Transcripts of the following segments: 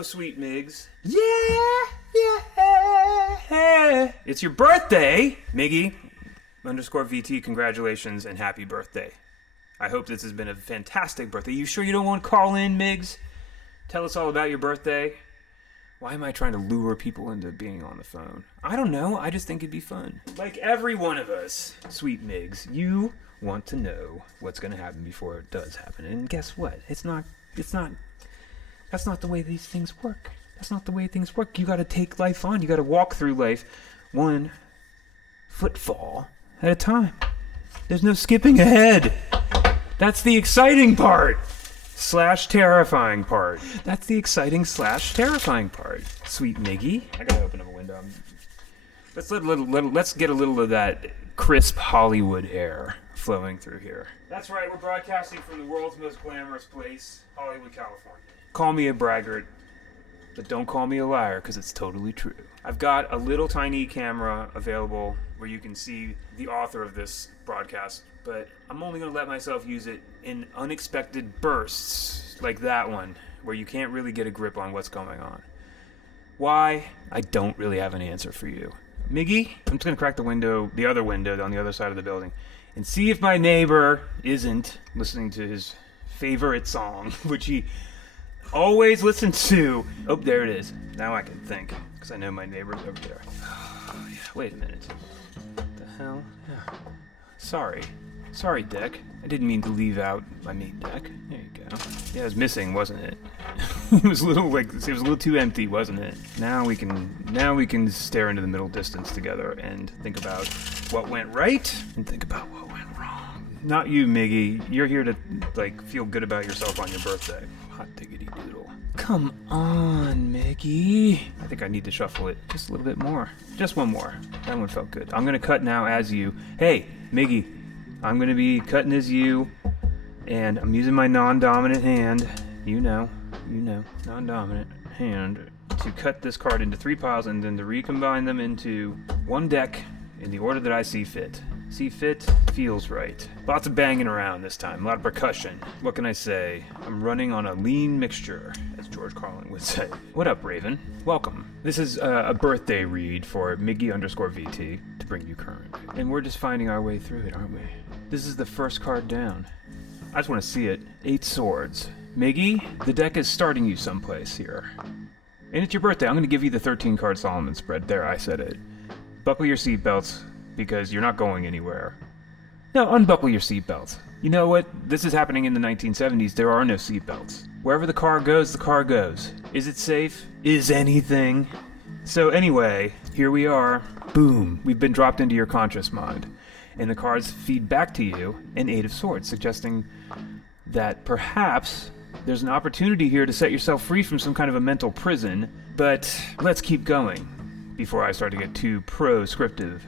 Hello, sweet Migs. Yeah. It's your birthday, Miggy _VT. Congratulations and happy birthday. I hope this has been a fantastic birthday. You sure you don't want to call in, Migs? Tell us all about your birthday. Why am I trying to lure people into being on the phone? I don't know. I just think it'd be fun. Like every one of us, sweet Migs, you want to know what's going to happen before it does happen. And guess what? That's not the way these things work. That's not the way things work. You got to take life on. You got to walk through life one footfall at a time. There's no skipping ahead. That's the exciting part. / terrifying part. That's the exciting / terrifying part. Sweet Miggy. I gotta open up a window. Let's get a little of that crisp Hollywood air flowing through here. That's right, we're broadcasting from the world's most glamorous place, Hollywood, California. Call me a braggart, but don't call me a liar, because it's totally true. I've got a little tiny camera available where you can see the author of this broadcast, but I'm only going to let myself use it in unexpected bursts, like that one, where you can't really get a grip on what's going on. Why? I don't really have an answer for you. Miggy, I'm just going to crack the other window on the other side of the building, and see if my neighbor isn't listening to his favorite song, which he always listens to. Oh, there it is. Now I can think, because I know my neighbor's over there. Oh, yeah. Wait a minute. What the hell? Yeah. Sorry, deck. I didn't mean to leave out my main deck. There you go. Yeah, it was missing, wasn't it? It was a little too empty, wasn't it? Now we can stare into the middle distance together and think about what went right and think about what went wrong. Not you, Miggy. You're here to feel good about yourself on your birthday. Hot diggity doodle. Come on, Miggy. I think I need to shuffle it just a little bit more. Just one more. That one felt good. I'm gonna cut now as you. Hey, Miggy. I'm going to be cutting as you, and I'm using my non-dominant hand, you know, non-dominant hand, to cut this card into 3 piles and then to recombine them into one deck in the order that I see fit. See fit, feels right. Lots of banging around this time, a lot of percussion. What can I say? I'm running on a lean mixture, as George Carlin would say. What up, Raven? Welcome. This is a birthday read for Miggy _VT to bring you current. And we're just finding our way through it, aren't we? This is the first card down. I just want to see it. 8 swords. Miggy, the deck is starting you someplace here. And it's your birthday. I'm going to give you the 13-card Solomon spread. There, I said it. Buckle your seatbelts, because you're not going anywhere. No, unbuckle your seatbelts. You know what? This is happening in the 1970s. There are no seatbelts. Wherever the car goes, the car goes. Is it safe? Is anything? So anyway, here we are. Boom. We've been dropped into your conscious mind. And the cards feed back to you an 8 of Swords, suggesting that perhaps there's an opportunity here to set yourself free from some kind of a mental prison. But let's keep going before I start to get too proscriptive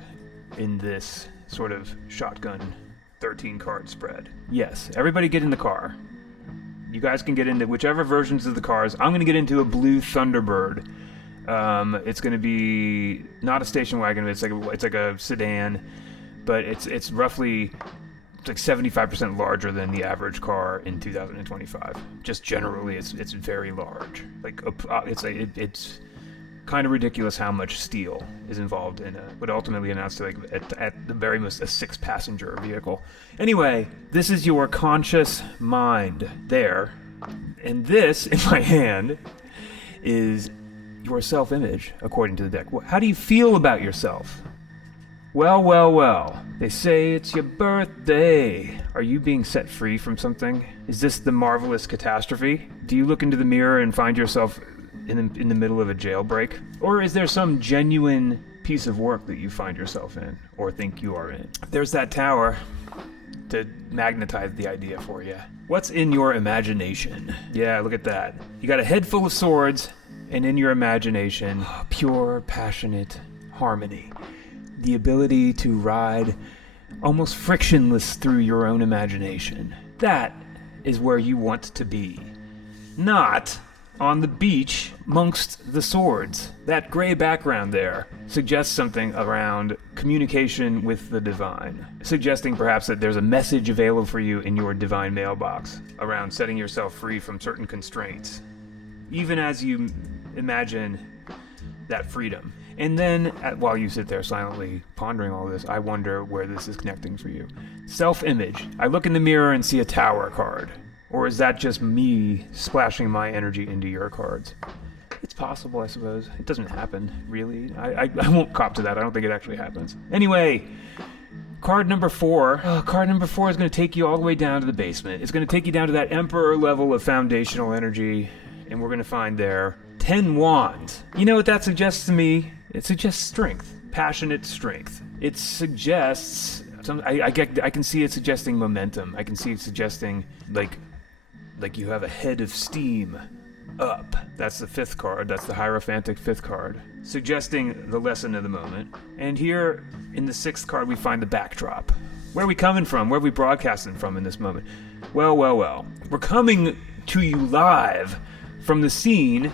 in this sort of shotgun 13-card spread. Yes, everybody get in the car. You guys can get into whichever versions of the cars. I'm going to get into a blue Thunderbird. It's going to be not a station wagon. It's like a sedan, but it's roughly 75% larger than the average car in 2025. Just generally, it's very large. It's kind of ridiculous how much steel is involved in what ultimately amounts to at the very most a 6-passenger vehicle. Anyway, this is your conscious mind there, and this in my hand is your self-image according to the deck. How do you feel about yourself? Well. They say it's your birthday. Are you being set free from something? Is this the marvelous catastrophe? Do you look into the mirror and find yourself in the middle of a jailbreak? Or is there some genuine piece of work that you find yourself in or think you are in? There's that tower to magnetize the idea for you. What's in your imagination? Yeah, look at that. You got a head full of swords, and in your imagination, pure, passionate harmony. The ability to ride almost frictionless through your own imagination. That is where you want to be. Not on the beach amongst the swords. That gray background there suggests something around communication with the divine, suggesting perhaps that there's a message available for you in your divine mailbox around setting yourself free from certain constraints. even as you imagine that freedom. And then, while you sit there silently pondering all this, I wonder where this is connecting for you. Self-image. I look in the mirror and see a tower card. Or is that just me splashing my energy into your cards? It's possible, I suppose. It doesn't happen, really. I won't cop to that. I don't think it actually happens. Anyway, card number 4. Card number 4 is going to take you all the way down to the basement. It's going to take you down to that Emperor level of foundational energy. And we're going to find there 10 wands. You know what that suggests to me? It suggests strength. Passionate strength. It suggests... I can see it suggesting momentum. I can see it suggesting, like you have a head of steam up. That's the 5th card. That's the Hierophantic 5th card. Suggesting the lesson of the moment. And here, in the 6th card, we find the backdrop. Where are we coming from? Where are we broadcasting from in this moment? Well. We're coming to you live from the scene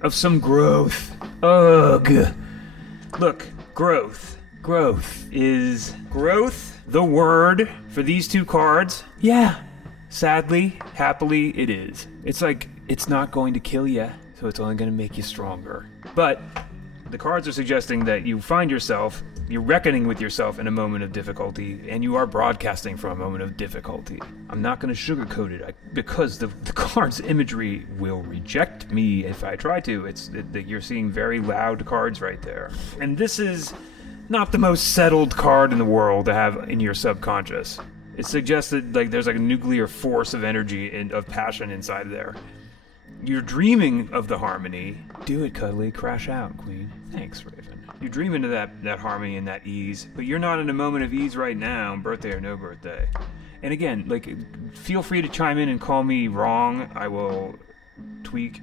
of some growth. Ugh. Look, growth. Is growth the word for these 2 cards? Yeah. Sadly, happily, it is. It's like, it's not going to kill you, so it's only going to make you stronger. But the cards are suggesting that you find yourself, you're reckoning with yourself in a moment of difficulty, and you are broadcasting from a moment of difficulty. I'm not going to sugarcoat it, because the card's imagery will reject me if I try to. You're seeing very loud cards right there. And this is not the most settled card in the world to have in your subconscious. It suggests that there's a nuclear force of energy and of passion inside there. You're dreaming of the harmony. Do it, Cuddly. Crash out, Queen. Thanks, Raven. You dream into that harmony and that ease, but you're not in a moment of ease right now, birthday or no birthday. And again, feel free to chime in and call me wrong. I will tweak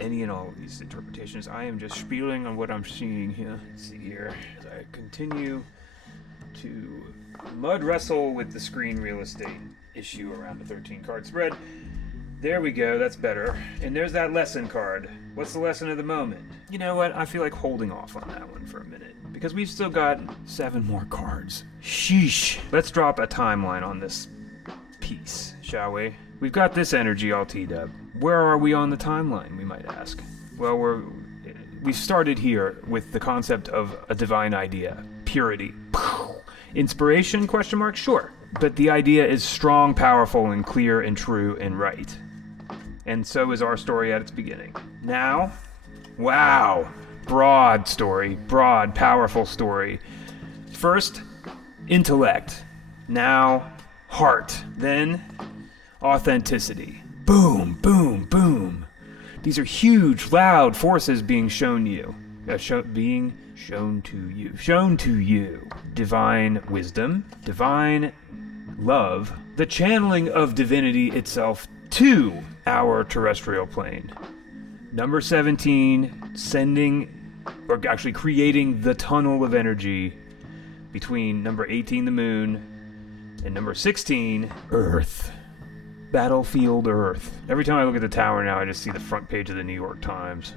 any and all of these interpretations. I am just spieling on what I'm seeing here. Let's see here. As I continue to mud wrestle with the screen real estate issue around the 13-card spread. There we go, that's better. And there's that lesson card. What's the lesson of the moment? You know what? I feel like holding off on that one for a minute, because we've still got 7 more cards. Sheesh. Let's drop a timeline on this piece, shall we? We've got this energy all teed up. Where are we on the timeline, we might ask? Well, we've started here with the concept of a divine idea. Purity. Inspiration, ? Sure. But the idea is strong, powerful, and clear, and true, and right. And so is our story at its beginning. Now, wow, broad story, broad, powerful story. First, intellect. Now, heart. Then, authenticity. Boom, boom, boom. These are huge, loud forces being shown you. Being shown to you. Divine wisdom, divine love, the channeling of divinity itself to our terrestrial plane. Number 17, creating the tunnel of energy between number 18, the moon, and number 16, Earth. Battlefield Earth. Every time I look at the tower now, I just see the front page of the New York Times.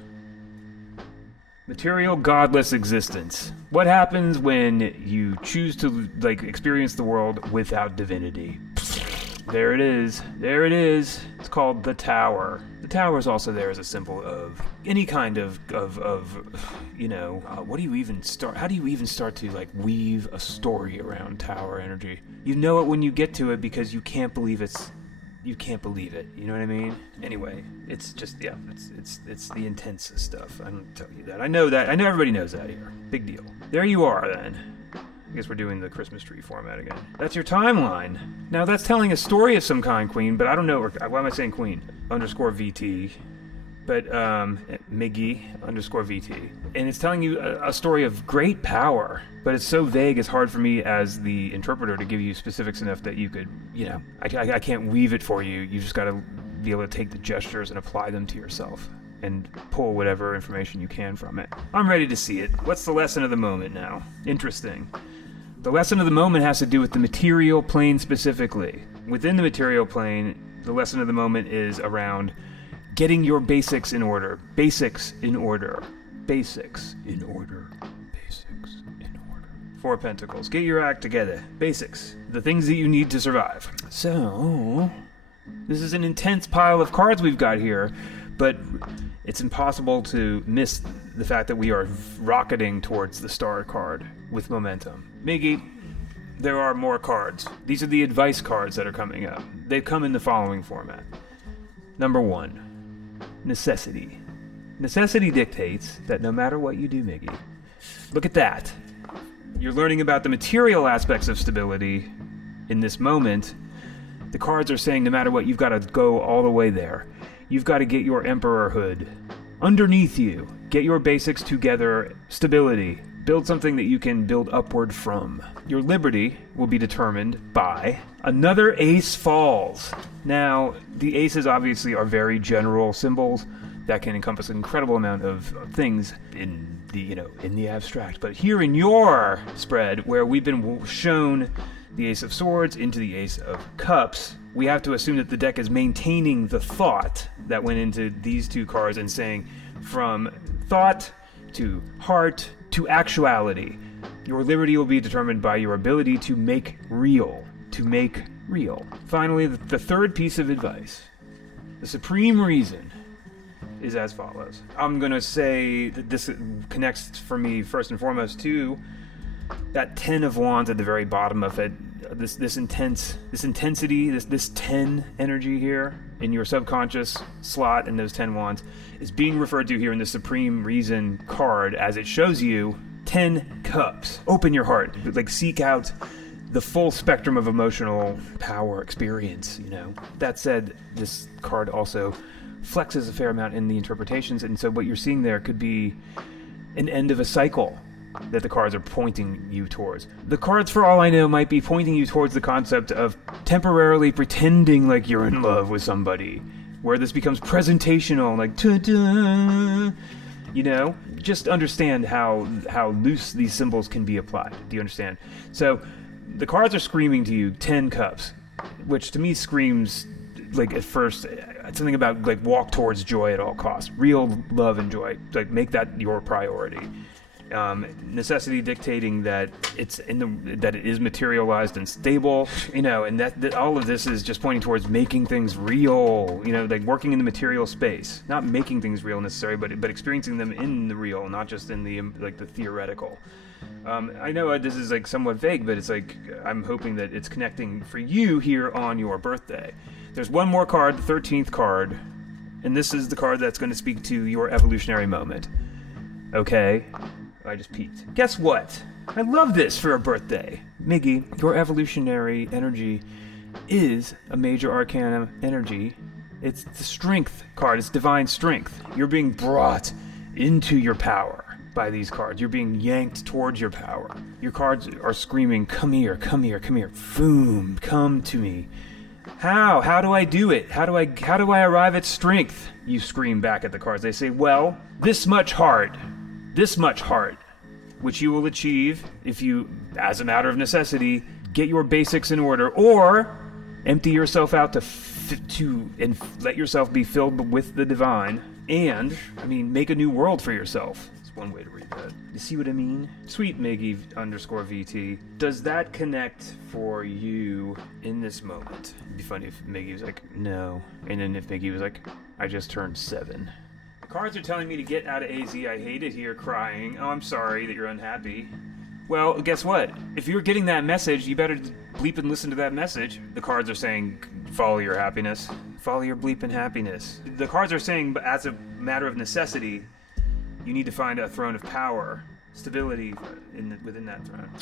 Material godless existence. What happens when you choose to experience the world without divinity? There it is. It's called the Tower. The Tower is also there as a symbol of any kind of what do you even start? How do you even start to weave a story around tower energy? You know it when you get to it because you can't believe it. You know what I mean? Anyway, it's just, it's the intense stuff. I don't tell you that. I know everybody knows that here. Big deal. There you are then. I guess we're doing the Christmas tree format again. That's your timeline. Now that's telling a story of some kind, Queen, but I don't know, why am I saying Queen? _VT. But, Miggy _VT. And it's telling you a story of great power, but it's so vague it's hard for me as the interpreter to give you specifics enough that you could, I can't weave it for you. You just gotta be able to take the gestures and apply them to yourself and pull whatever information you can from it. I'm ready to see it. What's the lesson of the moment now? Interesting. The lesson of the moment has to do with the material plane specifically. Within the material plane, the lesson of the moment is around getting your basics in order. Basics in order. 4 Pentacles. Get your act together. Basics. The things that you need to survive. So, this is an intense pile of cards we've got here, but it's impossible to miss the fact that we are rocketing towards the star card with momentum. Miggy, there are more cards. These are the advice cards that are coming up. They come in the following format. Number 1, necessity. Necessity dictates that no matter what you do, Miggy, look at that. You're learning about the material aspects of stability in this moment. The cards are saying no matter what, you've got to go all the way there. You've got to get your emperorhood underneath you. Get your basics together. Stability. Build something that you can build upward from. Your liberty will be determined by another ace falls. Now, the aces obviously are very general symbols that can encompass an incredible amount of things in the abstract. But here in your spread, where we've been shown the Ace of Swords into the Ace of Cups, we have to assume that the deck is maintaining the thought that went into these two cards and saying from thought to heart to actuality. Your liberty will be determined by your ability to make real. To make real. Finally, the third piece of advice. The supreme reason is as follows. I'm going to say that this connects for me first and foremost to that 10 of Wands at the very bottom of it. This intensity, this 10 energy here in your subconscious slot in those 10 wands is being referred to here in the Supreme Reason card as it shows you 10 cups. Open your heart, like seek out the full spectrum of emotional power experience, That said, this card also flexes a fair amount in the interpretations, and so what you're seeing there could be an end of a cycle that the cards are pointing you towards. The cards, for all I know, might be pointing you towards the concept of temporarily pretending like you're in love with somebody, where this becomes presentational, like ta-da, just understand how loose these symbols can be applied. Do you understand? So the cards are screaming to you 10 cups, which to me screams, like, at first something about like walk towards joy at all costs, real love and joy, like make that your priority. Necessity dictating that that it is materialized and stable, and that all of this is just pointing towards making things real, like working in the material space, not making things real necessarily, but experiencing them in the real, not just in the theoretical. I know this is like somewhat vague, but it's like I'm hoping that it's connecting for you here on your birthday. There's one more card, the 13th card, and this is the card that's going to speak to your evolutionary moment. Okay? I just peeked. Guess what? I love this for a birthday. Miggy, your evolutionary energy is a major arcana energy. It's the strength card. It's divine strength. You're being brought into your power by these cards. You're being yanked towards your power. Your cards are screaming, come here, come here, come here. Boom, come to me. How? How do I do it? How do I arrive at strength? You scream back at the cards. They say, well, this much heart, which you will achieve if you, as a matter of necessity, get your basics in order, or empty yourself out and let yourself be filled with the divine, and, make a new world for yourself. It's one way to read that. You see what I mean? Sweet Miggy _VT. Does that connect for you in this moment? It'd be funny if Miggy was like, no. And then if Miggy was like, I just turned 7. The cards are telling me to get out of AZ. I hate it here, crying. Oh, I'm sorry that you're unhappy. Well, guess what? If you're getting that message, you better bleep and listen to that message. The cards are saying, follow your happiness. Follow your bleeping happiness. The cards are saying, but as a matter of necessity, you need to find a throne of power, stability within that throne.